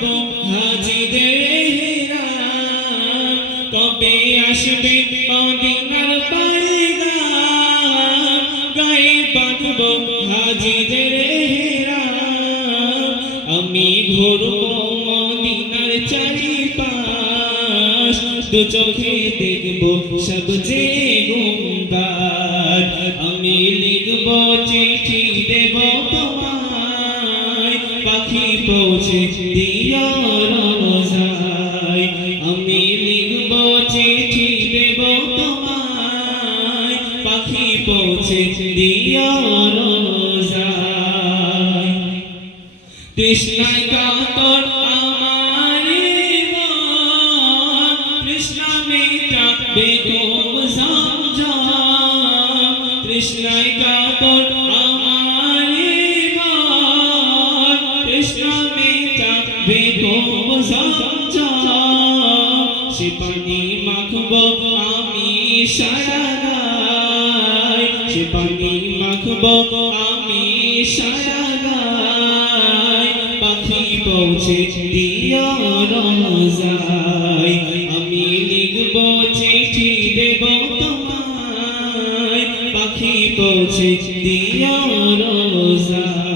বাঁধবো হাজিদের কবে আসবে মদিনার পায়গাম, গায়ে বাঁধবো হাজিদের আমি ঘুরবো মদিনার চারিপাশ, দু চোখে দেখব সবচেয়ে গুম্বার আমি লিখব চিঠি দেব পাখি পৌঁছে রোজায় আমি লিখব চিঠি দেব তোমায়। পাখি পৌঁছে রোজায় কৃষ্ণায় কাতর আমার কৃষ্ণ মেটা কৃষ্ণায় কাতর আমার মেটা বেকুম সমঝাম সে পানি মাখবো আমি সারা সে পানি মাখবো আমি সারা পাখি পৌঁছে দিও রোজায় আমি লিখব চিঠি দেব তোমায়। পাখি পৌঁছে দিও রোজায়